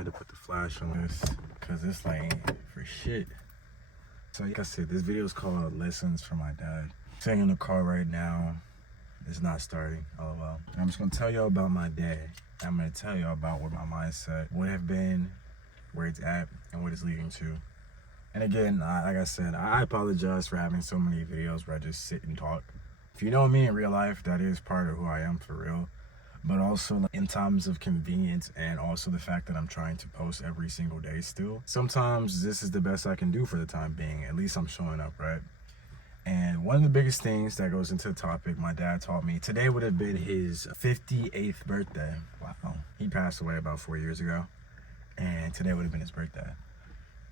had to put the flash on this because this light ain't for shit. So like I said, this video is called Lessons from My Dad. Sitting in the car right now. It's not starting, LOL. I'm just gonna tell y'all about my day. I'm gonna tell y'all about what my mindset would have been, where it's at, and what it's leading to. And again, like I said, I apologize for having so many videos where I just sit and talk. If you know me in real life, that is part of who I am for real. But also in times of convenience, and also the fact that I'm trying to post every single day still. Sometimes this is the best I can do for the time being. At least I'm showing up, right? And one of the biggest things that goes into the topic my dad taught me, today would have been his 58th birthday. Wow. He passed away about 4 years ago. And today would have been his birthday.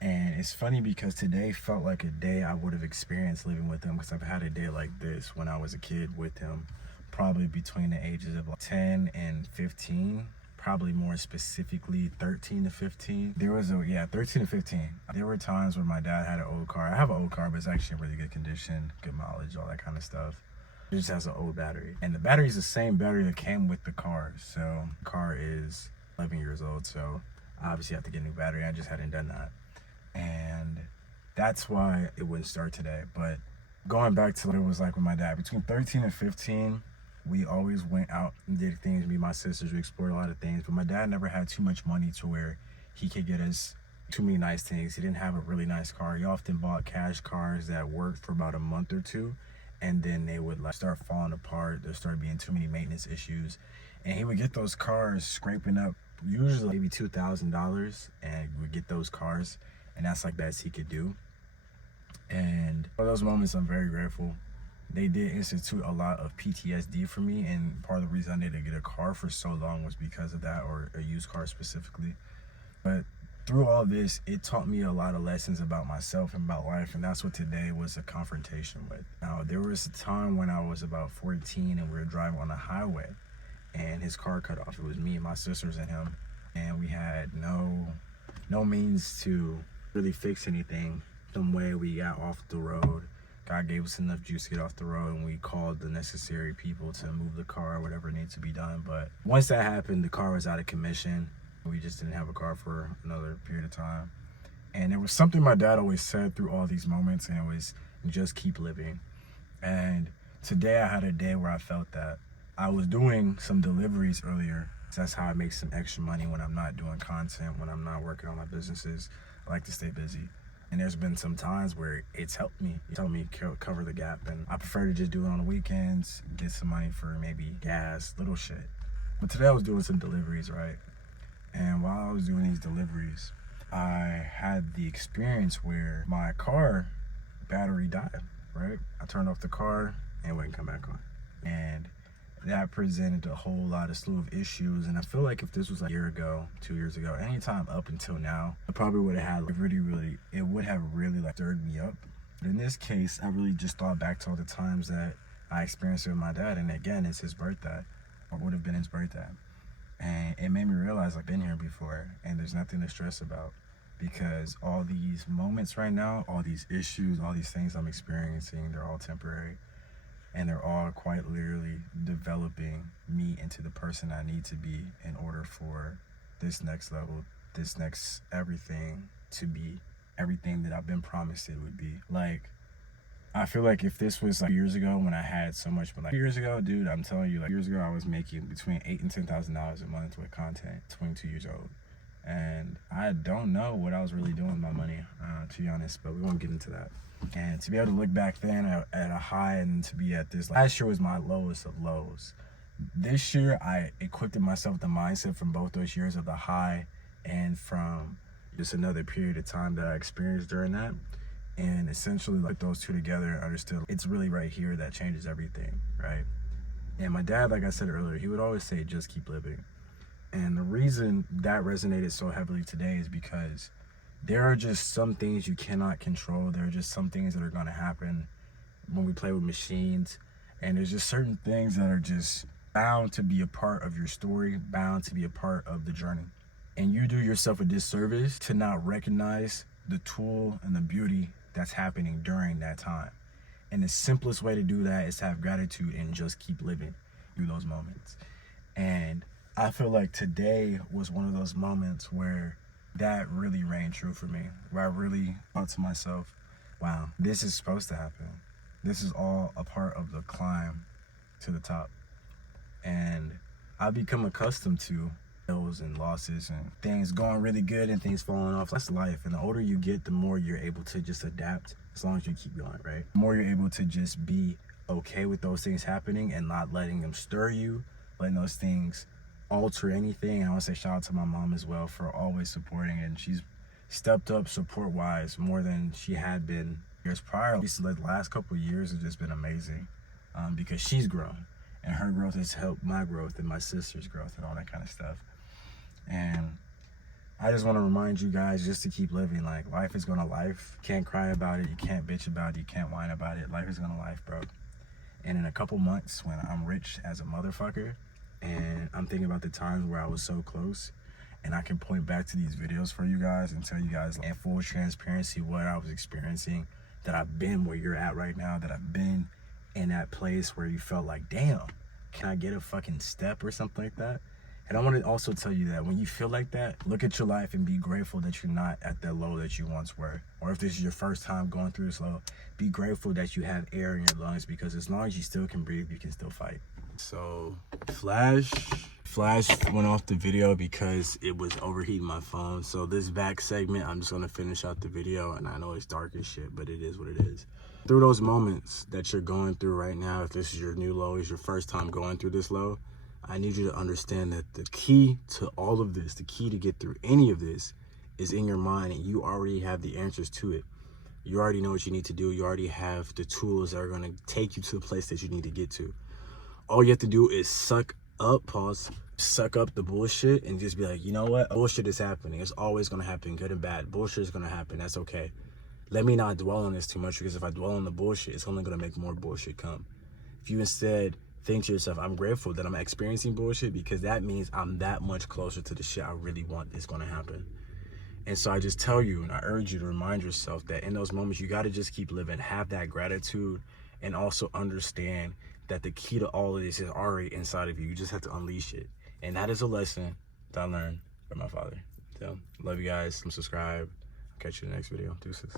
And it's funny because today felt like a day I would have experienced living with him, because I've had a day like this when I was a kid with him. Probably between the ages of like 10 and 15, probably more specifically 13 to 15. 13 to 15. There were times when my dad had an old car. I have an old car, but it's actually in really good condition, good mileage, all that kind of stuff. It just has an old battery. And the battery is the same battery that came with the car. So the car is 11 years old, so I obviously have to get a new battery. I just hadn't done that. And that's why it wouldn't start today. But going back to what it was like with my dad, between 13 and 15, we always went out and did things. Me and my sisters, we explored a lot of things. But my dad never had too much money to where he could get us too many nice things. He didn't have a really nice car. He often bought cash cars that worked for about a month or two, and then they would like start falling apart. There started being too many maintenance issues. And he would get those cars scraping up usually maybe $2,000, and would get those cars. And that's like best he could do. And for those moments, I'm very grateful. They did institute a lot of PTSD for me, and part of the reason I needed to get a car for so long was because of that, or a used car specifically. But through all this, it taught me a lot of lessons about myself and about life, and that's what today was a confrontation with. Now, there was a time when I was about 14 and we were driving on the highway, and his car cut off. It was me, my sisters, and him, and we had no means to really fix anything. Some way we got off the road. God gave us enough juice to get off the road, and we called the necessary people to move the car or whatever needs to be done. But once that happened, the car was out of commission. We just didn't have a car for another period of time. And there was something my dad always said through all these moments, and it was just keep living. And today I had a day where I felt that. I was doing some deliveries earlier. That's how I make some extra money when I'm not doing content, when I'm not working on my businesses. I like to stay busy. And there's been some times where it's helped me. It's helped me cover the gap. And I prefer to just do it on the weekends, get some money for maybe gas, little shit. But today I was doing some deliveries, right? And while I was doing these deliveries, I had the experience where my car battery died, right? I turned off the car and it wouldn't come back on. And that presented a whole lot of slew of issues. And I feel like if this was like a year ago, 2 years ago, anytime up until now, I probably would have had it would have really like stirred me up. But in this case, I really just thought back to all the times that I experienced it with my dad. And again, it's his birthday, or would have been his birthday. And it made me realize I've been here before, and there's nothing to stress about, because all these moments right now, all these issues, all these things I'm experiencing, they're all temporary. And they're all quite literally developing me into the person I need to be in order for this next level, this next everything to be everything that I've been promised it would be. Like, I feel like if this was like years ago when I had so much, but like years ago, dude, I'm telling you, like years ago, I was making between $8,000 and $10,000 a month with content, 22 years old. And I don't know what I was really doing with my money, to be honest, but we won't get into that. And to be able to look back then at a high, and to be at this, last year was my lowest of lows. This year, I equipped myself with the mindset from both those years of the high and from just another period of time that I experienced during that. And essentially, like those two together, and understood it's really right here that changes everything, right? And my dad, like I said earlier, he would always say, just keep living. And the reason that resonated so heavily today is because there are just some things you cannot control. There are just some things that are going to happen when we play with machines. And there's just certain things that are just bound to be a part of your story, bound to be a part of the journey. And you do yourself a disservice to not recognize the tool and the beauty that's happening during that time. And the simplest way to do that is to have gratitude and just keep living through those moments. And I feel like today was one of those moments where that really rang true for me, where I really thought to myself, wow, this is supposed to happen. This is all a part of the climb to the top. And I've become accustomed to hills and losses and things going really good and things falling off. That's life. And the older you get, the more you're able to just adapt, as long as you keep going, right? The more you're able to just be okay with those things happening and not letting them stir you, letting those things alter anything. And I want to say shout out to my mom as well for always supporting, and she's stepped up support wise more than she had been years prior. At least like the last couple of years have just been amazing, because she's grown, and her growth has helped my growth and my sister's growth and all that kind of stuff. And I just want to remind you guys just to keep living. Like, life is gonna life. You can't cry about it, you can't bitch about it, you can't whine about it. Life is gonna life, bro. And in a couple months when I'm rich as a motherfucker, and I'm thinking about the times where I was so close, and I can point back to these videos for you guys and tell you guys in full transparency what I was experiencing, that I've been where you're at right now, that I've been in that place where you felt like, damn, can I get a fucking step or something like that? And I want to also tell you that when you feel like that, look at your life and be grateful that you're not at that low that you once were. Or if this is your first time going through this low, be grateful that you have air in your lungs, because as long as you still can breathe, you can still fight. So Flash went off the video because it was overheating my phone. So this back segment, I'm just going to finish out the video, and I know it's dark as shit, but it is what it is. Through those moments that you're going through right now, if this is your new low, is your first time going through this low, I need you to understand that the key to all of this, the key to get through any of this, is in your mind, and you already have the answers to it. You already know what you need to do. You already have the tools that are going to take you to the place that you need to get to. All you have to do is suck up the bullshit and just be like, you know what? Bullshit is happening. It's always going to happen, good and bad. Bullshit is going to happen. That's okay. Let me not dwell on this too much, because if I dwell on the bullshit, it's only going to make more bullshit come. If you instead think to yourself, I'm grateful that I'm experiencing bullshit, because that means I'm that much closer to the shit I really want is going to happen. And so I just tell you, and I urge you to remind yourself that in those moments, you got to just keep living, have that gratitude, and also understand that the key to all of this is already inside of you. You just have to unleash it. And that is a lesson that I learned from my father. So, love you guys. Subscribe. I'll catch you in the next video. Deuces.